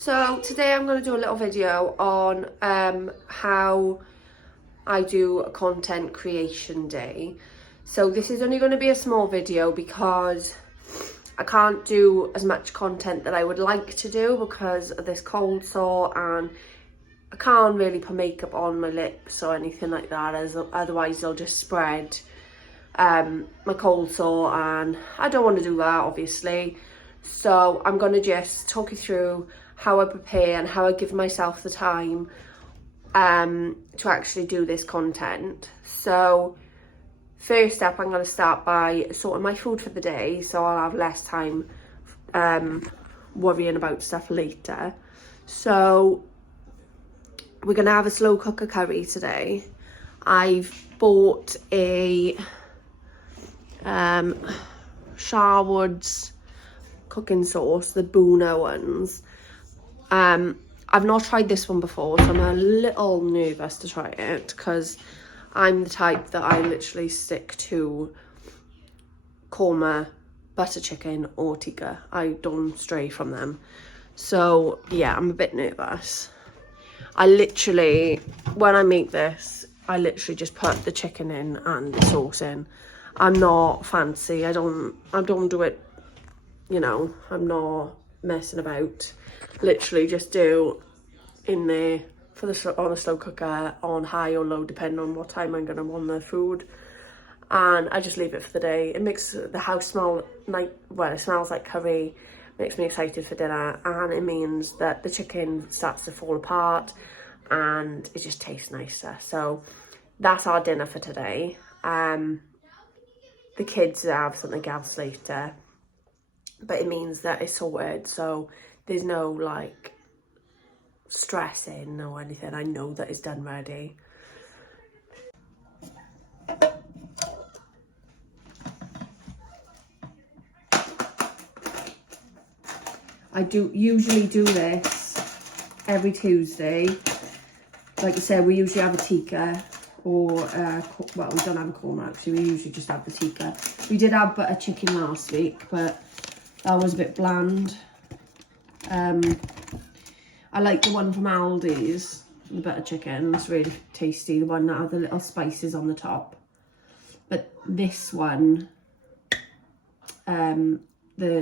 So today I'm going to do a little video on how I do a content creation day. So this is only going to be a small video because I can't do as much content that I would like to do because of this cold sore, and I can't really put makeup on my lips or anything like that, as otherwise they'll just spread my cold sore, and I don't want to do that, obviously. So I'm going to just talk you through how I prepare and how I give myself the time to actually do this content. So first up, I'm going to start by sorting my food for the day, so I'll have less time worrying about stuff later. So we're going to have a slow cooker curry today. I've bought a Sharwood's cooking sauce, the Boona ones. I've not tried this one before, so I'm a little nervous to try it because I'm the type that I literally stick to korma, butter chicken or tikka. I don't stray from them. So yeah, I'm a bit nervous. I literally, when I make this, I literally just put the chicken in and the sauce in. I'm not fancy. I don't do it, you know, I'm not messing about. Literally just do in there for on a slow cooker on high or low, depending on what time I'm gonna want the food, and I just leave it for the day. It makes the house smell like, well, it smells like curry, makes me excited for dinner, and it means that the chicken starts to fall apart and it just tastes nicer. So that's our dinner for today. The kids have something else later, but it means that it's sorted, so there's no like stressing or anything. I know that it's done ready. I usually do this every Tuesday. Like I said, we usually have a tikka or well, we don't have a korma actually, we usually just have the tikka. We did have butter chicken last week, but that was a bit bland. I like the one from Aldi's, the butter chicken. It's really tasty, the one that has the little spices on the top. But this one, the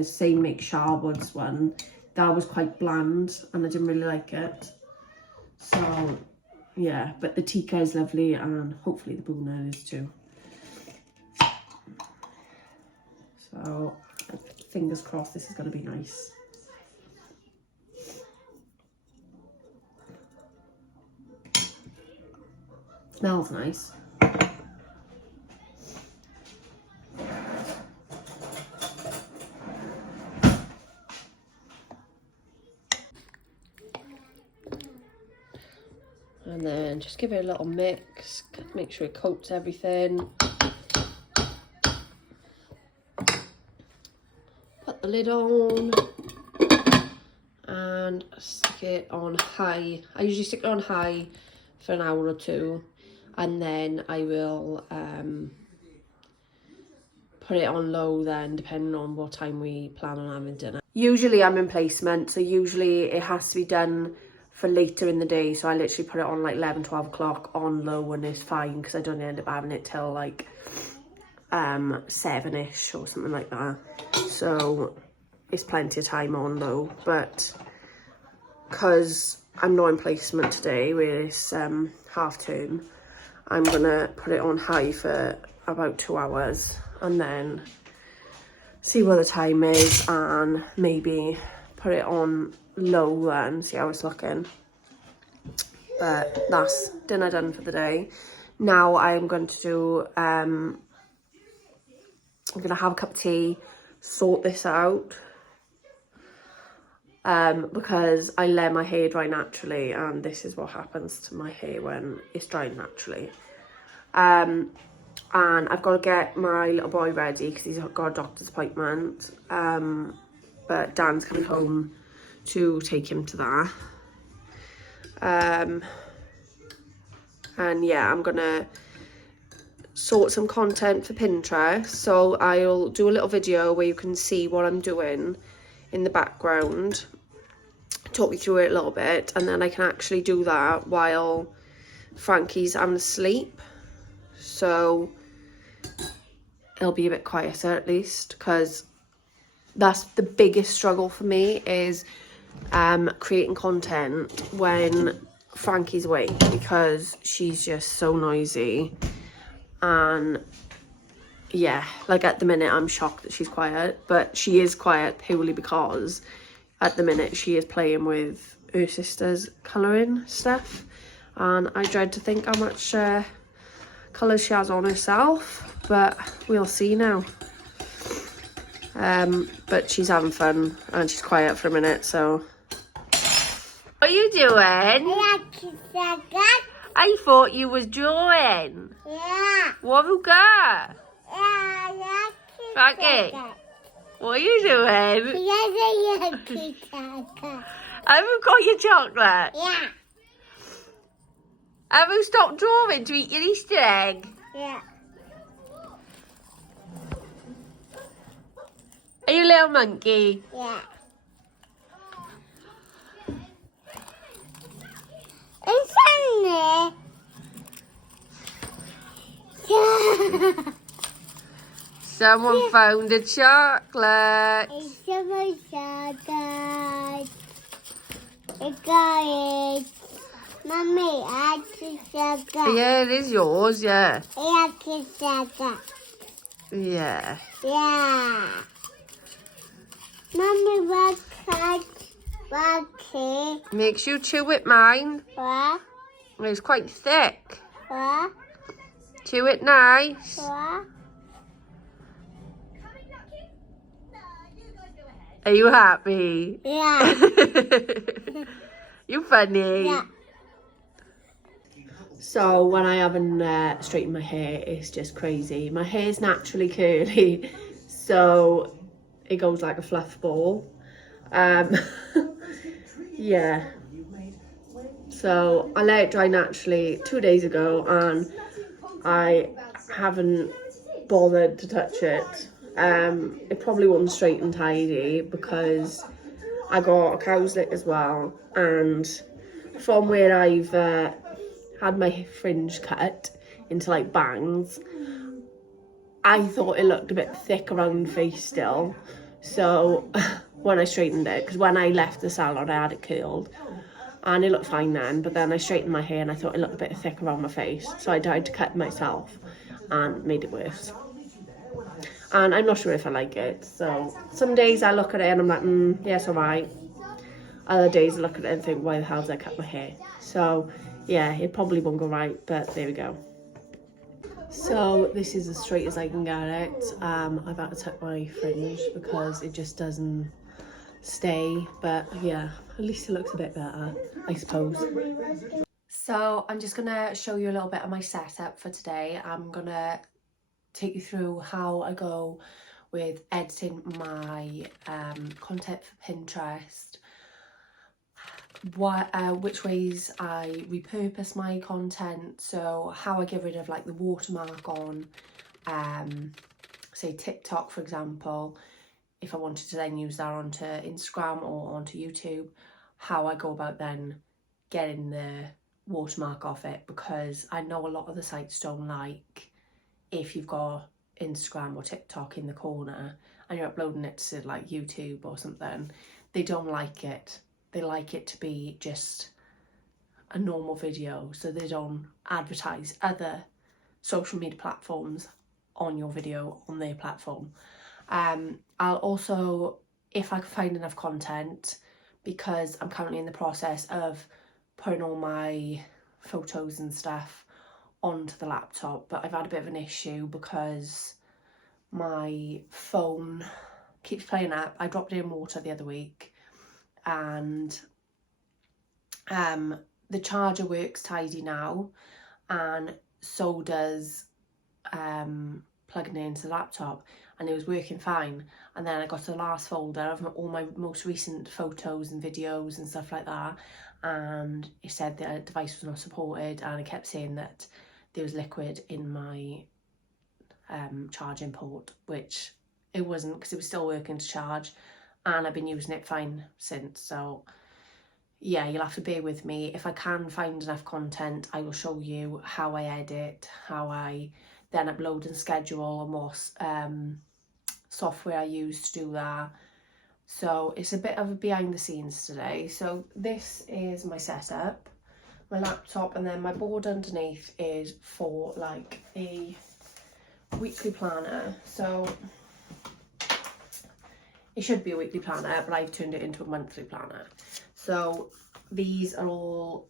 same make Sharwood's one, that was quite bland and I didn't really like it. So yeah, but the tikka is lovely, and hopefully the Boona is too. So fingers crossed this is going to be nice. Smells nice. And then just give it a little mix, make sure it coats everything. Put the lid on and stick it on high. I usually stick it on high for an hour or two, and then I will put it on low then, depending on what time we plan on having dinner. Usually I'm in placement, so usually it has to be done for later in the day, so I literally put it on like 11, 12 o'clock on low, and it's fine because I don't end up having it till like 7ish or something like that. So it's plenty of time on low, but because I'm not in placement today where it's half term, I'm gonna put it on high for about 2 hours and then see what the time is and maybe put it on low and see how it's looking. But that's dinner done for the day. Now I'm going to do I'm gonna have a cup of tea, sort this out, because I let my hair dry naturally, and this is what happens to my hair when it's drying naturally. And I've got to get my little boy ready because he's got a doctor's appointment, but Dan's coming home to take him to that. And yeah, I'm gonna sort some content for Pinterest, so I'll do a little video where you can see what I'm doing in the background talk you through it a little bit, and then I can actually do that while Frankie's having a sleep. So it'll be a bit quieter at least, because that's the biggest struggle for me, is creating content when Frankie's awake, because she's just so noisy. And yeah, like at the minute I'm shocked that she's quiet, but she is quiet purely because at the minute she is playing with her sister's colouring stuff, and I dread to think how much colours she has on herself, but we'll see now. But she's having fun and she's quiet for a minute, so. What are you doing? I thought you was drawing. Yeah. What have you got? Yeah, Frankie, what are you doing? Have you got your chocolate? Yeah. Have you stopped drawing to eat your Easter egg? Yeah. Are you a little monkey? Yeah. It's on there. Yeah. Someone found a chocolate. It's my chocolate. I got it. Mommy, I got chocolate. Yeah, it is yours, yeah. I got chocolate. Yeah. Yeah. Mommy, what cake? Makes you chew it, mine. What? It's quite thick. What? Chew it nice. What? Are you happy? Yeah. You funny. Yeah. So when I haven't straightened my hair, it's just crazy. My hair's naturally curly, so it goes like a fluff ball. Yeah. So I let it dry naturally 2 days ago, and I haven't bothered to touch it. It probably won't straighten tidy because I got a cow's lick as well, and from where I've had my fringe cut into like bangs, I thought it looked a bit thick around the face still. So when I straightened it, because when I left the salon I had it curled and it looked fine then, but then I straightened my hair and I thought it looked a bit thick around my face, so I tried to cut myself and made it worse. And I'm not sure if I like it. So some days I look at it and I'm like, yeah, it's alright. Other days I look at it and think, why the hell did I cut my hair? So yeah, it probably won't go right, but there we go. So this is as straight as I can get it. I've had to tuck my fringe because it just doesn't stay, but yeah, at least it looks a bit better, I suppose. So I'm just gonna show you a little bit of my setup for today. I'm gonna take you through how I go with editing my content for Pinterest, which ways I repurpose my content, so how I get rid of like the watermark on say TikTok, for example, if I wanted to then use that onto Instagram or onto YouTube, how I go about then getting the watermark off it, because I know a lot of the sites don't like if you've got Instagram or TikTok in the corner and you're uploading it to like YouTube or something, they don't like it. They like it to be just a normal video, so they don't advertise other social media platforms on your video on their platform. I'll also, if I can find enough content, because I'm currently in the process of putting all my photos and stuff onto the laptop, but I've had a bit of an issue because my phone keeps playing up. I dropped it in water the other week, and the charger works tidy now, and so does plugging it into the laptop, and it was working fine. And then I got to the last folder of all my most recent photos and videos and stuff like that, and it said the device was not supported, and it kept saying that there was liquid in my charging port, which it wasn't, because it was still working to charge, and I've been using it fine since. So yeah, you'll have to bear with me. If I can find enough content, I will show you how I edit, how I then upload and schedule, and what software I use to do that. So it's a bit of a behind the scenes today. So this is my setup, my laptop, and then my board underneath is for like a weekly planner. So it should be a weekly planner, but I've turned it into a monthly planner. So these are all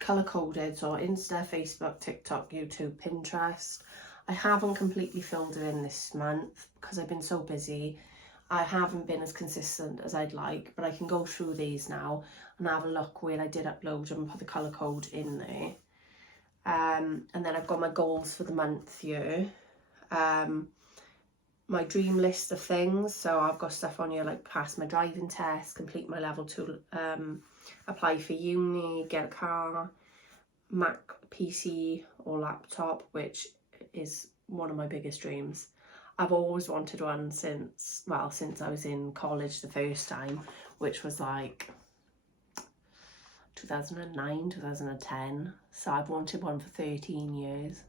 colour coded, so Insta, Facebook, TikTok, YouTube, Pinterest. I haven't completely filled it in this month because I've been so busy. I haven't been as consistent as I'd like, but I can go through these now and have a look where I did upload them and put the colour code in there. And then I've got my goals for the month here. My dream list of things, so I've got stuff on here like pass my driving test, complete my level 2, apply for uni, get a car, Mac, PC or laptop, which is one of my biggest dreams. I've always wanted one since I was in college the first time, which was like 2009, 2010. So I've wanted one for 13 years.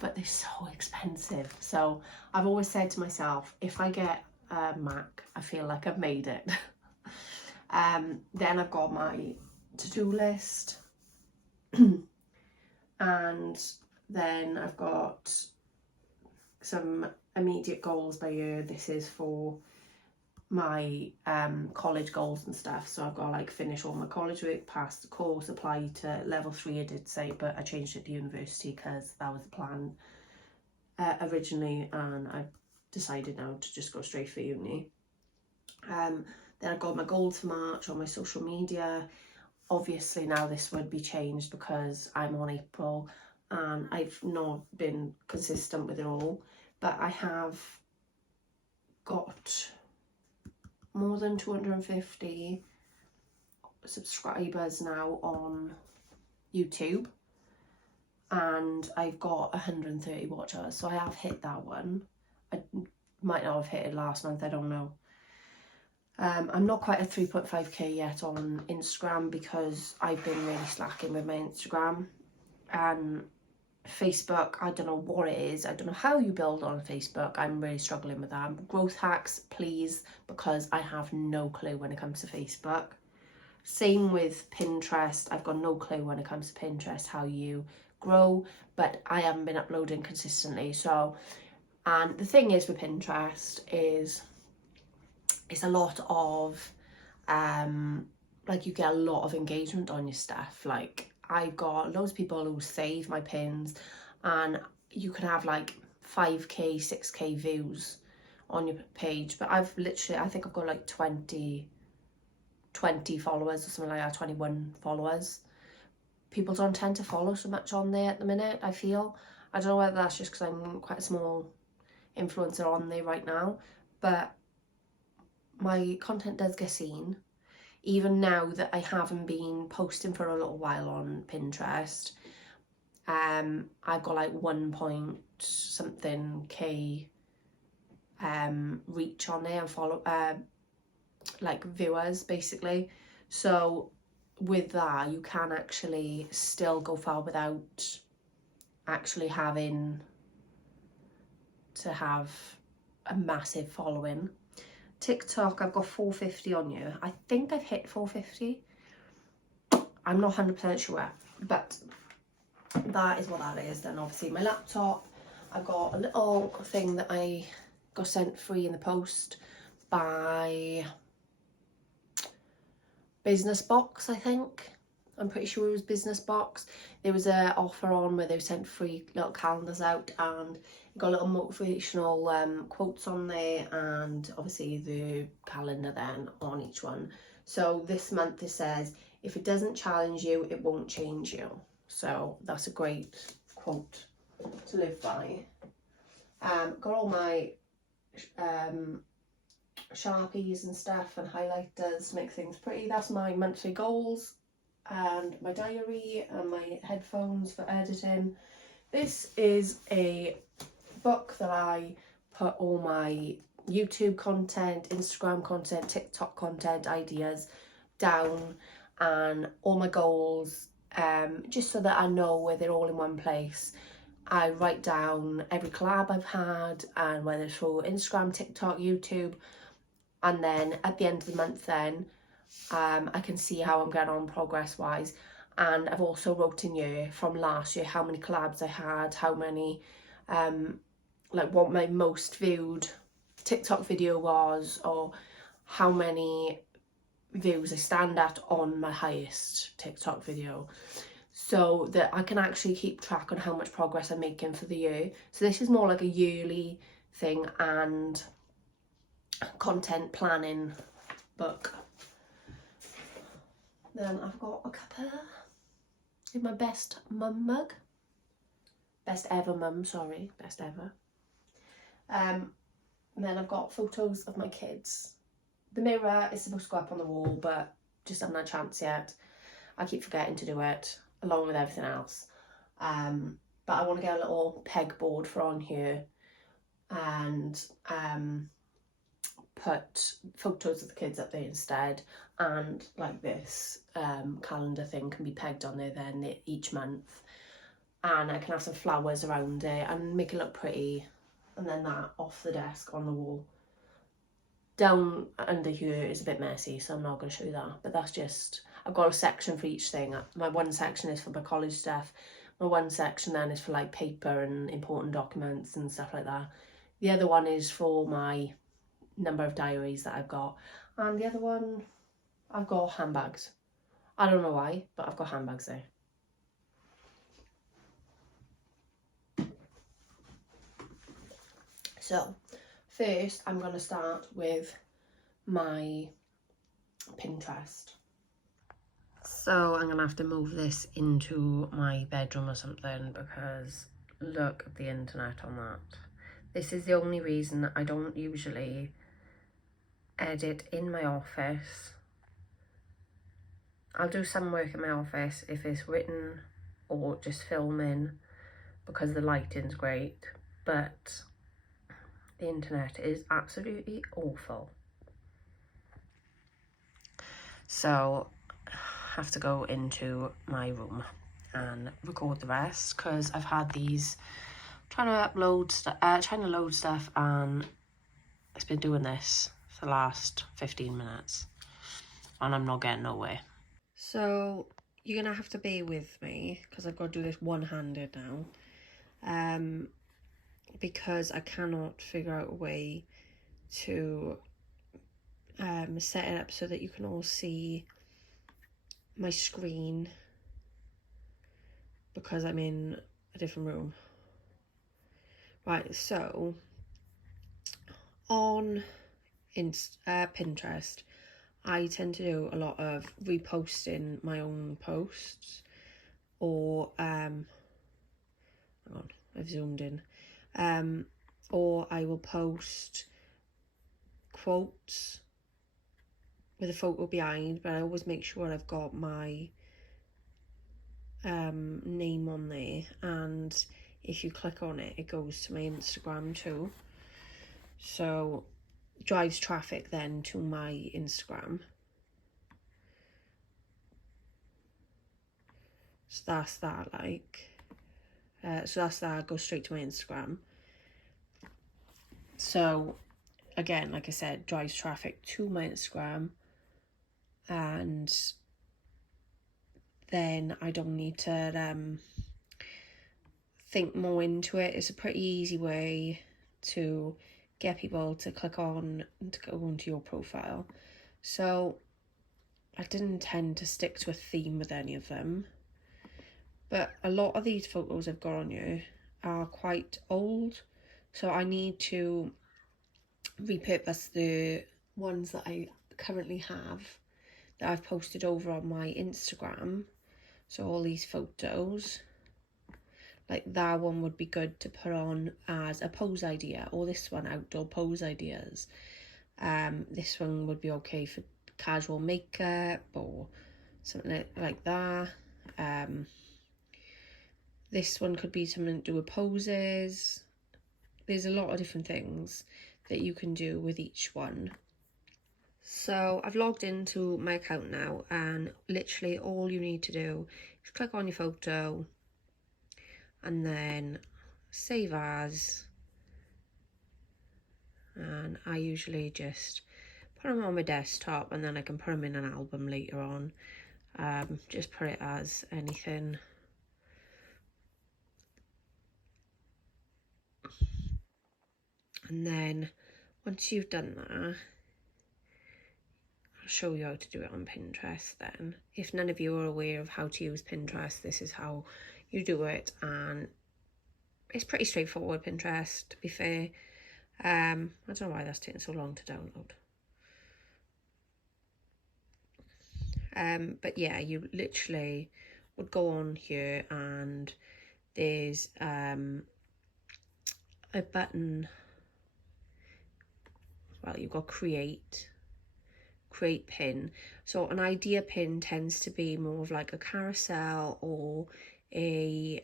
But they're so expensive. So I've always said to myself, if I get a Mac, I feel like I've made it. Then I've got my to-do list. And then I've got some immediate goals by year. This is for my college goals and stuff. So I've got like finish all my college work, pass the course, apply to level 3 I did say, but I changed it to university because that was the plan originally, and I've decided now to just go straight for uni. Then I've got my goals for March on my social media. Obviously now this would be changed because I'm on April and I've not been consistent with it all, but I have got more than 250 subscribers now on YouTube, and I've got 130 watch hours, so I have hit that one. I might not have hit it last month, I don't know. I'm not quite at 3.5k yet on Instagram because I've been really slacking with my Instagram. Facebook, I don't know what it is. I don't know how you build on Facebook. I'm really struggling with that. Growth hacks, please, because I have no clue when it comes to Facebook. Same with Pinterest. I've got no clue when it comes to Pinterest how you grow, but I haven't been uploading consistently. So, and the thing is with Pinterest is it's a lot of like you get a lot of engagement on your stuff. Like I've got loads of people who save my pins, and you can have like 5k 6k views on your page, but I've literally, I think I've got like 20 followers or something like that, 21 followers. People don't tend to follow so much on there at the minute, I feel. I don't know whether that's just because I'm quite a small influencer on there right now, but my content does get seen. Even now that I haven't been posting for a little while on Pinterest, I've got like 1 point something k reach on there and follow like viewers basically. So with that you can actually still go far without actually having to have a massive following. TikTok, I've got 450 on you. I think I've hit 450. I'm not 100% sure, but that is what that is. Then obviously my laptop, I've got a little thing that I got sent free in the post by Business Box, I think. I'm pretty sure it was Business Box. There was an offer on where they sent free little calendars out, and got little motivational quotes on there, and obviously the calendar then on each one. So this month it says, if it doesn't challenge you, it won't change you. So that's a great quote to live by. Got all my Sharpies and stuff and highlighters to make things pretty. That's my monthly goals, and my diary and my headphones for editing. This is a book that I put all my YouTube content, Instagram content, TikTok content ideas down, and all my goals, just so that I know where they're all in one place. I write down every collab I've had, and whether it's through Instagram, TikTok, YouTube, and then at the end of the month then I can see how I'm getting on progress wise. And I've also wrote in year from last year how many collabs I had, how many like what my most viewed TikTok video was, or how many views I stand at on my highest TikTok video, so that I can actually keep track on how much progress I'm making for the year. So this is more like a yearly thing and content planning book. Then I've got a cuppa in my best mum mug. Best ever mum, sorry, best ever. And then I've got photos of my kids. The mirror is supposed to go up on the wall, but just haven't had a chance yet. I keep forgetting to do it, along with everything else. But I want to get a little pegboard for on here, and put photos of the kids up there instead, and like this calendar thing can be pegged on there then each month, and I can have some flowers around it and make it look pretty, and then that off the desk on the wall. Down under here is a bit messy, so I'm not going to show you that, but that's just, I've got a section for each thing. My one section is for my college stuff, my one section then is for like paper and important documents and stuff like that. The other one is for my number of diaries that I've got, and the other one I've got handbags. I don't know why, but I've got handbags there. So first I'm going to start with my Pinterest. So I'm going to have to move this into my bedroom or something, because look at the internet on that. This is the only reason I don't usually edit in my office. I'll do some work in my office if it's written or just filming, because the lighting's great, but the internet is absolutely awful. So I have to go into my room and record the rest, because I've had these trying to load stuff, and it's been doing this for the last 15 minutes and I'm not getting nowhere. So you're gonna have to bear with me, because I've got to do this one-handed now, because I cannot figure out a way to set it up so that you can all see my screen, because I'm in a different room. Right, so on Pinterest, I tend to do a lot of reposting my own posts, or hang on, I've zoomed in, or I will post quotes with a photo behind, but I always make sure I've got my name on there, and if you click on it, it goes to my Instagram too, so drives traffic then to my Instagram. So that's that, like, so that's that, goes straight to my Instagram. So again, like I said, drives traffic to my Instagram, and then I don't need to think more into it. It's a pretty easy way to get people to click on and to go into your profile. So I didn't intend to stick to a theme with any of them, but a lot of these photos I've got on here are quite old, so I need to repurpose the ones that I currently have that I've posted over on my Instagram. So all these photos, like that one would be good to put on as a pose idea, or this one, outdoor pose ideas. This one would be okay for casual makeup or something like that. This one could be something to do with poses. There's a lot of different things that you can do with each one. So I've logged into my account now, and literally all you need to do is click on your photo and then save as, and I usually just put them on my desktop and then I can put them in an album later on. Just put it as anything. And then once you've done that, I'll show you how to do it on Pinterest then. If none of you are aware of how to use Pinterest, this is how you do it, and it's pretty straightforward, Pinterest, to be fair. I don't know why that's taking so long to download. But yeah, you literally would go on here and there's a button. Well, you've got create pin. So an idea pin tends to be more of like a carousel or a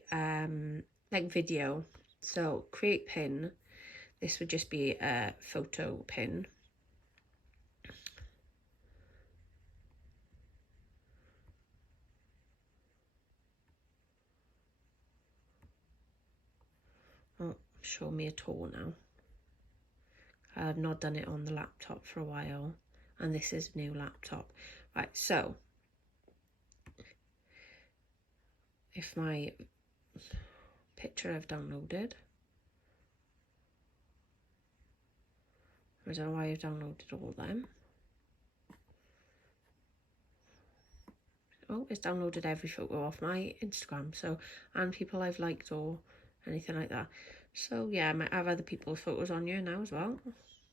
like video. So create pin, this would just be a photo pin. Oh, show me a tour now. I've not done it on the laptop for a while, and this is new laptop. Right, so if my picture I've downloaded, I don't know why I've downloaded all of them. Oh, it's downloaded every photo off my Instagram, so, and people I've liked or anything like that. So yeah, I might have other people's photos on here now as well.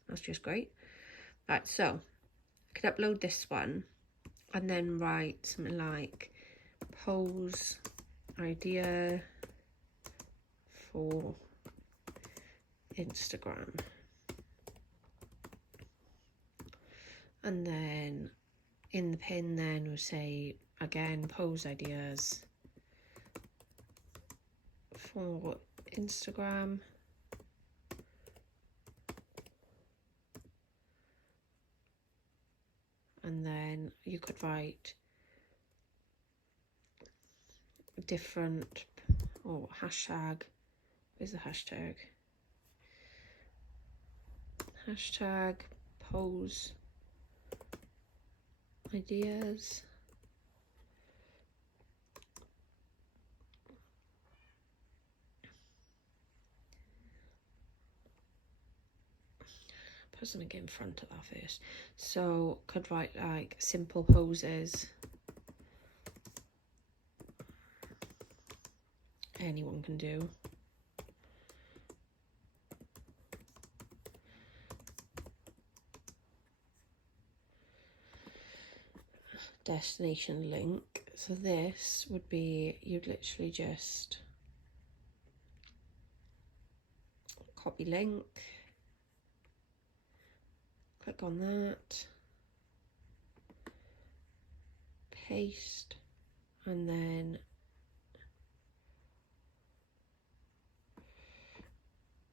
That's just great. Right, so I could upload this one and then write something like pose idea for Instagram. And then in the pin then we'll say again pose ideas for Instagram. And then you could write different, or hashtag, where's the hashtag? Hashtag pose ideas. Put something in front of that first. So could write like simple poses. Anyone can do. Destination link. So this would be, you'd literally just copy link, click on that, paste, and then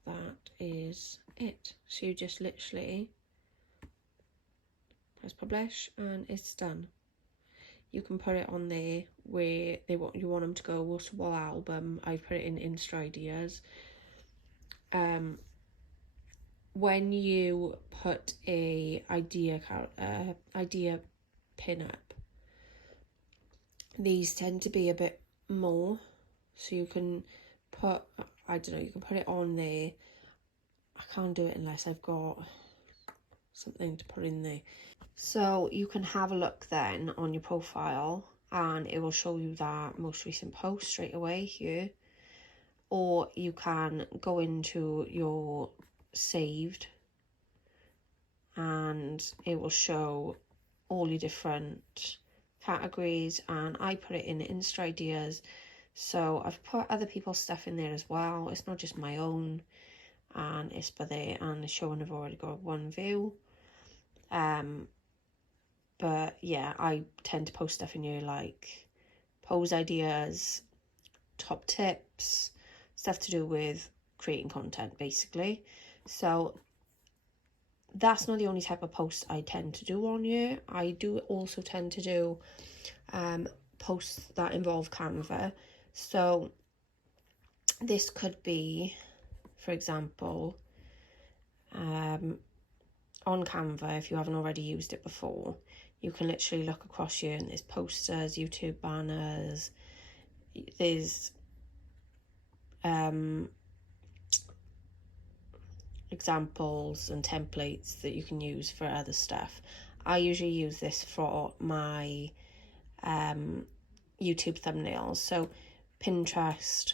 that is it. So you just literally press publish and it's done. You can put it on there where you want them to go, so what album. I put it in Insta ideas. When you put a idea pin up, these tend to be a bit more, so you can put, I don't know, you can put it on there. I can't do it unless I've got something to put in there. So you can have a look then on your profile and it will show you that most recent post straight away here, or you can go into your saved and it will show all your different categories, and I put it in Insta ideas, so I've put other people's stuff in there as well. It's not just my own, and it's by there, and it's showing I've already got one view. But yeah, I tend to post stuff in here like pose ideas, top tips, stuff to do with creating content basically. So that's not the only type of post I tend to do on here. I do also tend to do posts that involve Canva. So this could be, for example, on Canva, if you haven't already used it before, you can literally look across here and there's posters, YouTube banners, there's examples and templates that you can use for other stuff. I usually use this for my YouTube thumbnails. So Pinterest,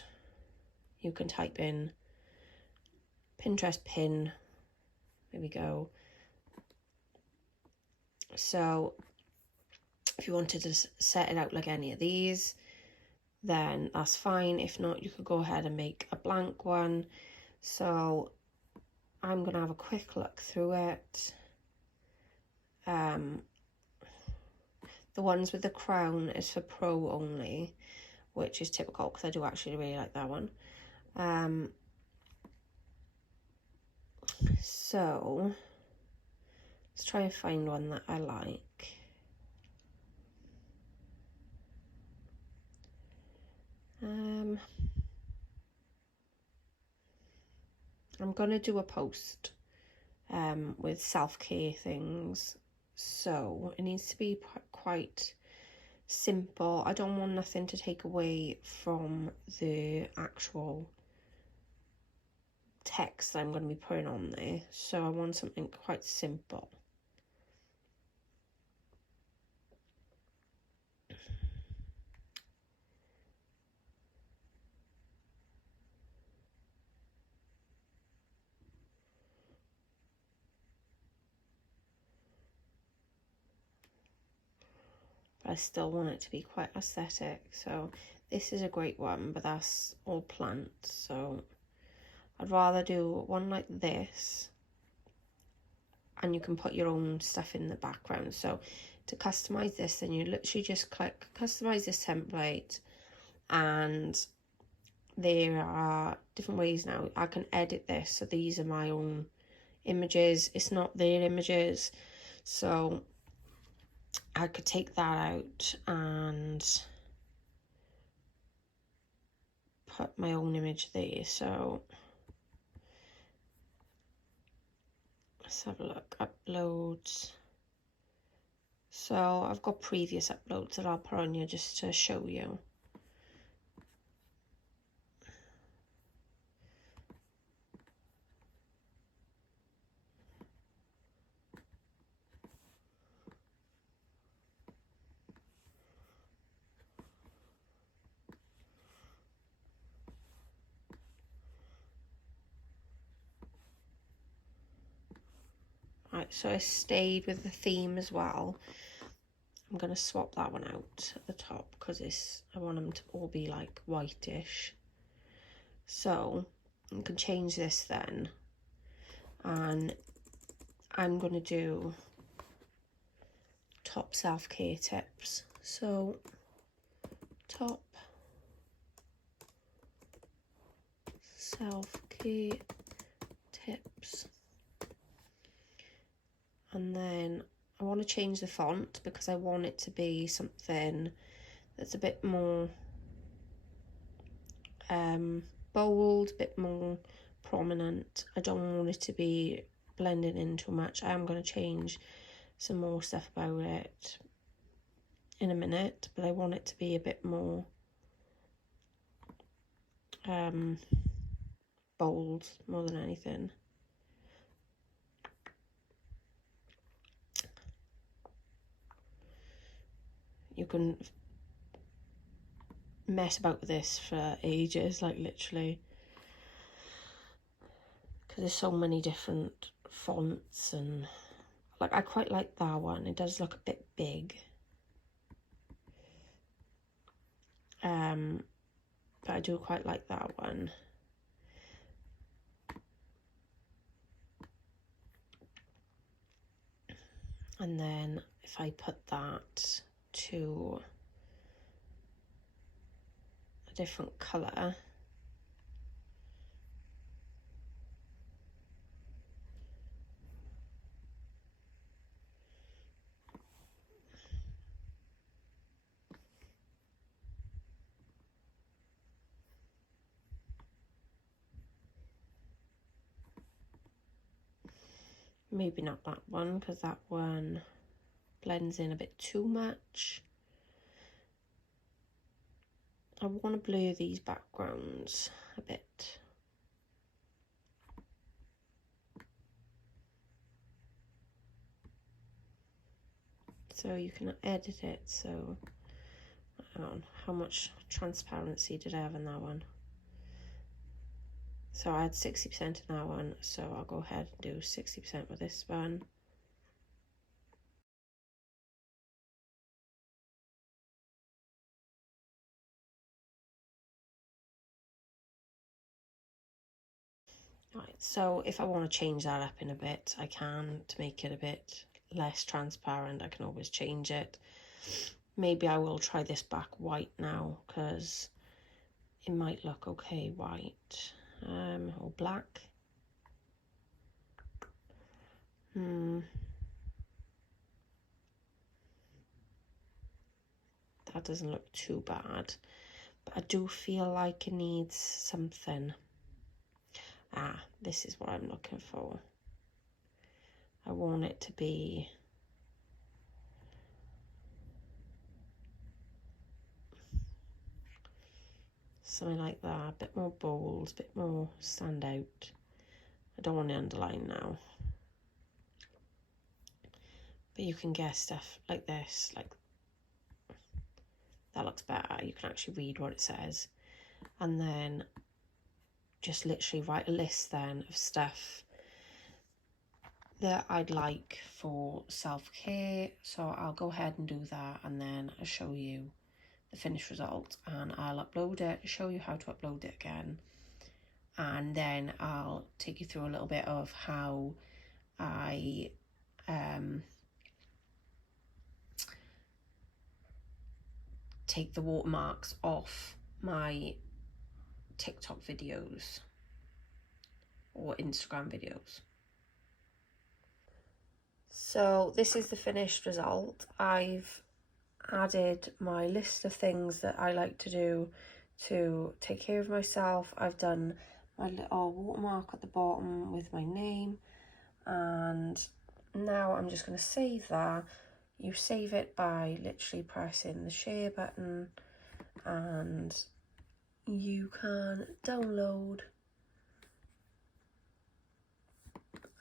you can type in Pinterest pin, there we go. So if you wanted to set it out like any of these, then that's fine. If not, you could go ahead and make a blank one. So I'm gonna have a quick look through it. The ones with the crown is for pro only, which is typical because I do actually really like that one. So let's try and find one that I like. I'm gonna do a post with self-care things, so it needs to be quite simple. I don't want nothing to take away from the actual text that I'm going to be putting on there, so I want something quite simple. But I still want it to be quite aesthetic, so this is a great one, but that's all plants, so I'd rather do one like this, and you can put your own stuff in the background. So to customize this, then you literally just click customize this template, and there are different ways now I can edit this. So these are my own images, it's not their images, so I could take that out and put my own image there. So let's have a look. Uploads. So I've got previous uploads that I'll put on here just to show you. Right, so I stayed with the theme as well. I'm going to swap that one out at the top because I want them to all be like whitish. So I can change this then, and I'm going to do top self-care tips. So top self-care tips, and then I want to change the font because I want it to be something that's a bit more bold, a bit more prominent. I don't want it to be blended in too much. I am going to change some more stuff about it in a minute, but I want it to be a bit more bold more than anything. You can mess about with this for ages, like literally, because there's so many different fonts, and like I quite like that one. It does look a bit big, but I do quite like that one. And then if I put that to a different colour, Maybe not that one, because that one blends in a bit too much. I want to blur these backgrounds a bit. So you can edit it. So hang on, how much transparency did I have in that one? So I had 60% in that one, so I'll go ahead and do 60% with this one. Right, so if I want to change that up in a bit, I can, to make it a bit less transparent. I can always change it. Maybe I will try this back white now, because it might look okay white, or black. That doesn't look too bad, but I do feel like it needs something. This is what I'm looking for. I want it to be something like that, a bit more bold, a bit more stand out. I don't want to underline now. But you can get stuff like this, like that looks better. You can actually read what it says. And then just literally write a list then of stuff that I'd like for self-care. So I'll go ahead and do that, and then I'll show you the finished result, and I'll upload it, show you how to upload it again, and then I'll take you through a little bit of how I take the watermarks off my TikTok videos or Instagram videos. So this is the finished result. I've added my list of things that I like to do to take care of myself. I've done my little watermark at the bottom with my name, and now I'm just going to save that. You save it by literally pressing the share button, and you can download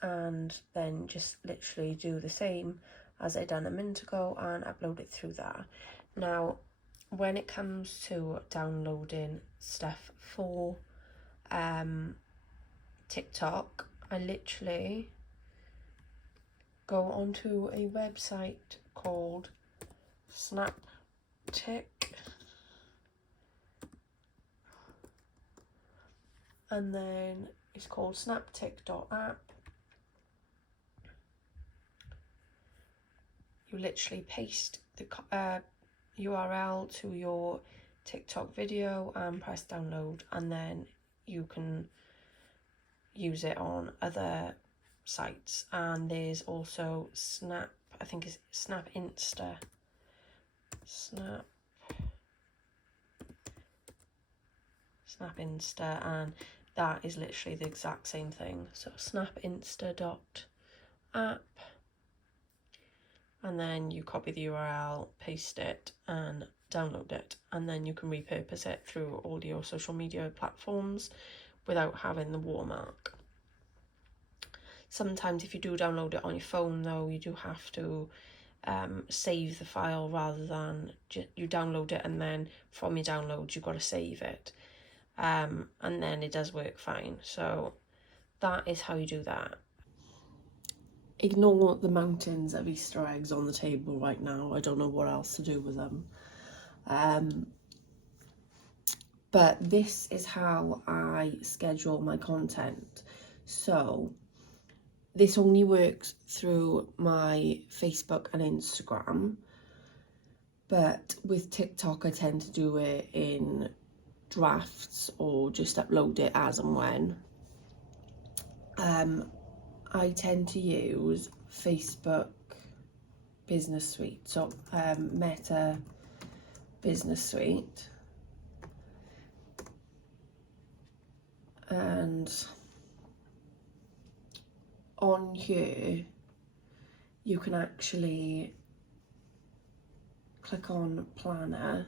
and then just literally do the same as I done a minute ago and upload it through that. Now, when it comes to downloading stuff for TikTok, I literally go onto a website called Snaptic, and then it's called snaptic.app. You literally paste the URL to your TikTok video and press download, and then you can use it on other sites. And there's also Snap, I think it's Snap Insta. Snap Insta, and that is literally the exact same thing. So snapinsta.app, and then you copy the URL, paste it and download it, and then you can repurpose it through all your social media platforms without having the watermark. Sometimes if you do download it on your phone though, you do have to save the file rather than you download it and then from your downloads you've got to save it, and then it does work fine. So that is how you do that. Ignore the mountains of Easter eggs on the table right now. I don't know what else to do with them. But this is how I schedule my content. So this only works through my Facebook and Instagram, but with TikTok I tend to do it in drafts or just upload it as and when. I tend to use Facebook Business Suite, so Meta Business Suite, and on here you can actually click on planner,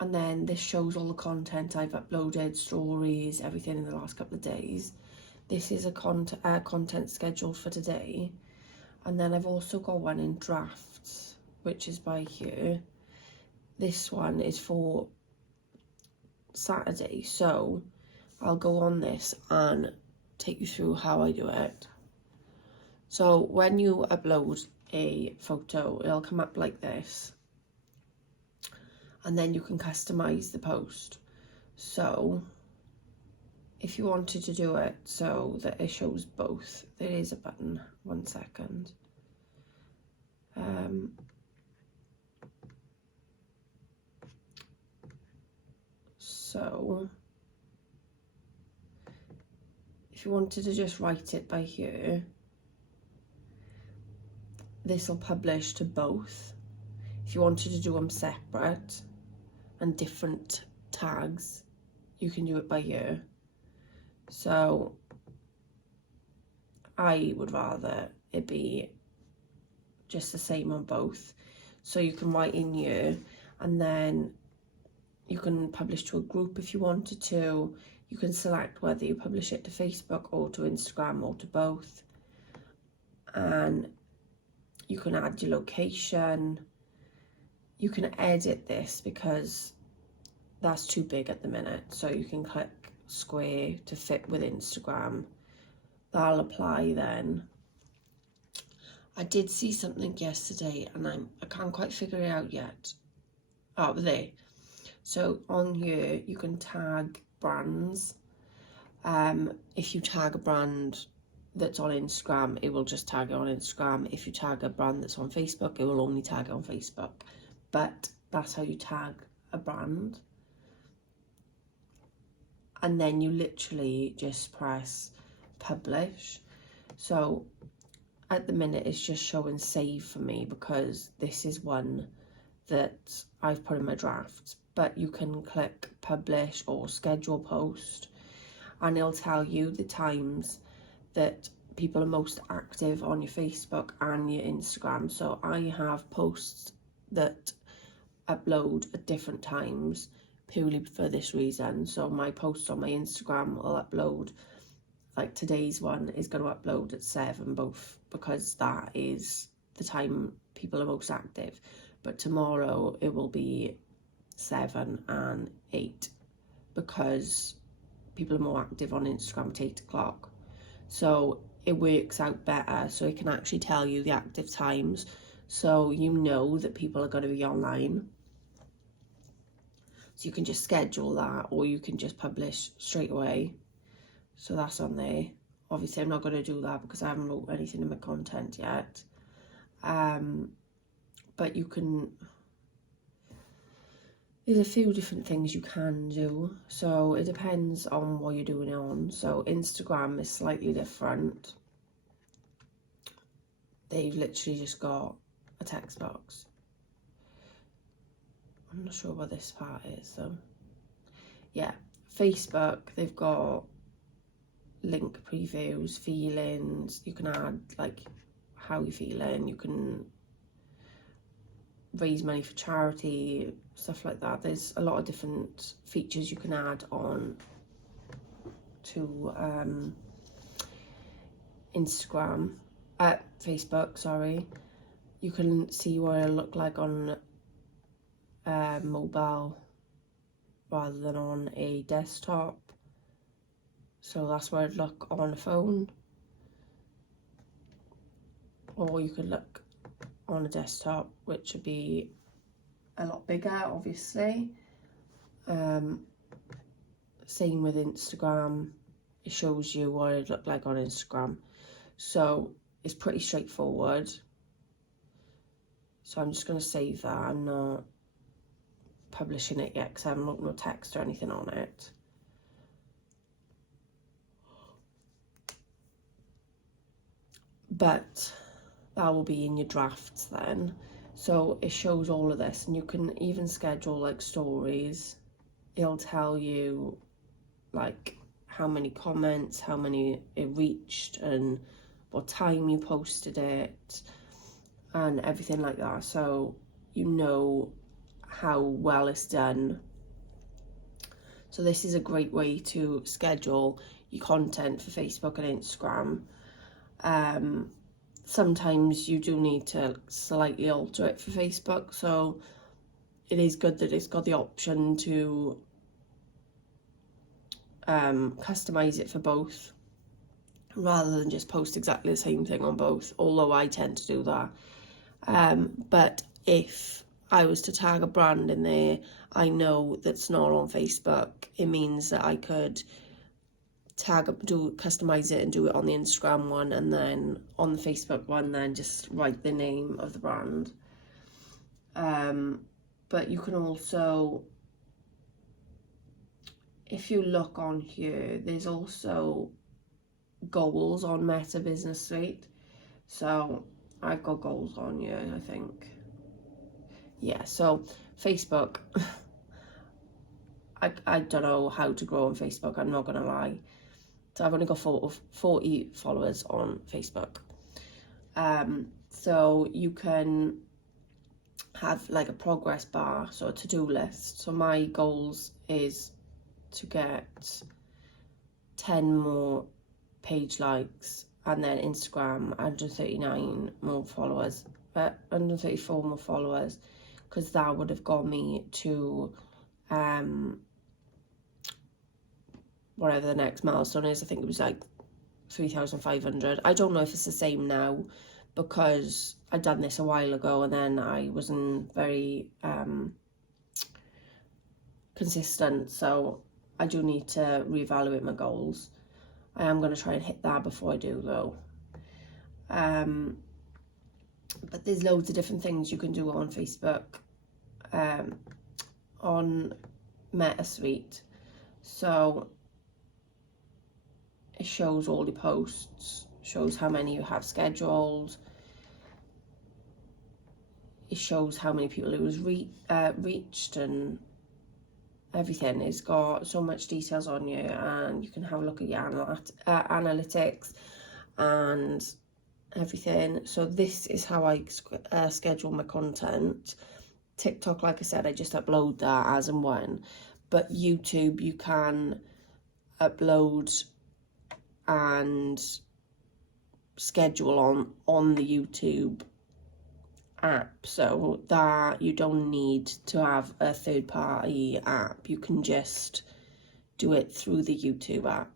and then this shows all the content I've uploaded, stories, everything in the last couple of days. This is a content scheduled for today. And then I've also got one in drafts, which is by here. This one is for Saturday, so I'll go on this and take you through how I do it. So when you upload a photo, it'll come up like this, and then you can customize the post. So if you wanted to do it so that it shows both, there is a button. 1 second. So if you wanted to just write it by here, this will publish to both. If you wanted to do them separate and different tags, you can do it by here. So I would rather it be just the same on both. So you can write in here, and then you can publish to a group if you wanted to. You can select whether you publish it to Facebook or to Instagram or to both. And you can add your location. You can edit this because that's too big at the minute. So you can click square to fit with Instagram. That'll apply then. I did see something yesterday and I can't quite figure it out yet. Oh, there. So on here you can tag brands. If you tag a brand that's on Instagram, it will just tag it on Instagram. If you tag a brand that's on Facebook, it will only tag it on Facebook. But that's how you tag a brand. And then you literally just press publish. So at the minute it's just showing save for me because this is one that I've put in my drafts. But you can click publish or schedule post, and it'll tell you the times that people are most active on your Facebook and your Instagram. So I have posts that upload at different times purely for this reason. So my posts on my Instagram will upload, like today's one is going to upload at 7, both because that is the time people are most active. But tomorrow it will be 7 and 8 because people are more active on Instagram at 8 o'clock. So it works out better, so it can actually tell you the active times, so you know that people are going to be online. So you can just schedule that, or you can just publish straight away. So that's on there. Obviously I'm not going to do that because I haven't wrote anything in my content yet. But you can, there's a few different things you can do. So it depends on what you're doing it on. So Instagram is slightly different. They've literally just got a text box. I'm not sure what this part is though. Yeah, Facebook, they've got link previews, feelings. You can add like how you're feeling. You can raise money for charity, stuff like that. There's a lot of different features you can add on to Facebook, sorry. You can see what it'll look like on mobile rather than on a desktop. So that's where it'd look on a phone. Or you could look on a desktop, which would be a lot bigger, obviously. Same with Instagram. It shows you what it'd look like on Instagram. So it's pretty straightforward. So I'm just going to save that. I'm not publishing it yet because I haven't wrote no text or anything on it. But that will be in your drafts then. So it shows all of this, and you can even schedule like stories. It'll tell you like how many comments, how many it reached, and what time you posted it, and everything like that, so you know how well it's done. So this is a great way to schedule your content for Facebook and Instagram. Sometimes you do need to slightly alter it for Facebook, so it is good that it's got the option to customize it for both, rather than just post exactly the same thing on both, although I tend to do that. But if I was to tag a brand in there I know that's not on Facebook, it means that I could customize it and do it on the Instagram one, and then on the Facebook one then just write the name of the brand. But you can also, if you look on here, there's also goals on Meta Business Suite. So I've got goals on here, I think. Yeah, so Facebook, I don't know how to grow on Facebook, I'm not gonna lie. So I've only got 40 followers on Facebook. So you can have like a progress bar, so a to-do list. So my goals is to get 10 more page likes, and then Instagram 139 more followers, 134 more followers, because that would have got me to whatever the next milestone is. I think it was like 3,500. I don't know if it's the same now, because I'd done this a while ago and then I wasn't very consistent, so I do need to reevaluate my goals. I am going to try and hit that before I do though. But there's loads of different things you can do on Facebook, on Meta Suite. So it shows all your posts, shows how many you have scheduled, it shows how many people it was reached, and everything. It's got so much details on you, and you can have a look at your analytics and everything. So this is how I schedule my content. TikTok, like I said, I just upload that as and when, but YouTube you can upload and schedule on the YouTube app, so that you don't need to have a third-party app. You can just do it through the YouTube app.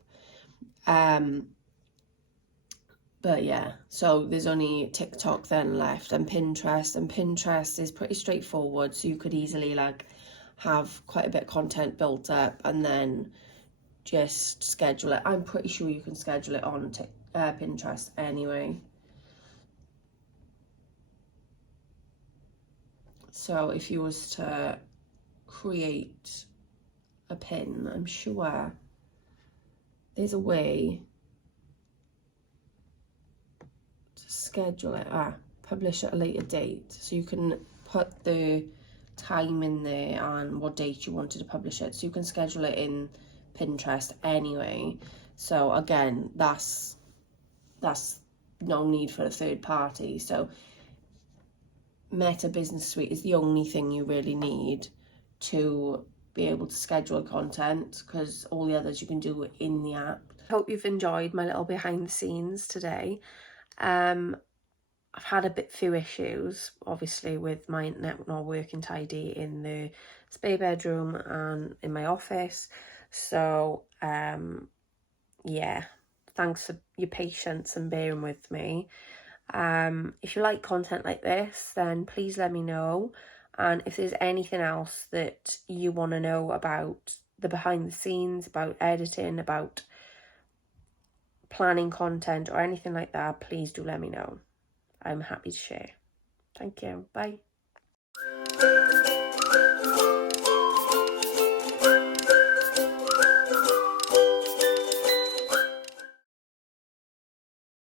But yeah, so there's only TikTok then left, and Pinterest is pretty straightforward, so you could easily like have quite a bit of content built up and then just schedule it. I'm pretty sure you can schedule it on Pinterest anyway. So if you was to create a pin, I'm sure there's a way to schedule it, publish at a later date, so you can put the time in there and what date you wanted to publish it, so you can schedule it in Pinterest anyway. So again, that's no need for a third party. So Meta Business Suite is the only thing you really need to be able to schedule content, because all the others you can do in the app. I hope you've enjoyed my little behind the scenes today. I've had a few issues, obviously, with my internet not working tidy in the spare bedroom and in my office. So, yeah, thanks for your patience and bearing with me. If you like content like this, then please let me know. And if there's anything else that you want to know about the behind the scenes, about editing, about planning content or anything like that, please do let me know. I'm happy to share. Thank you. Bye.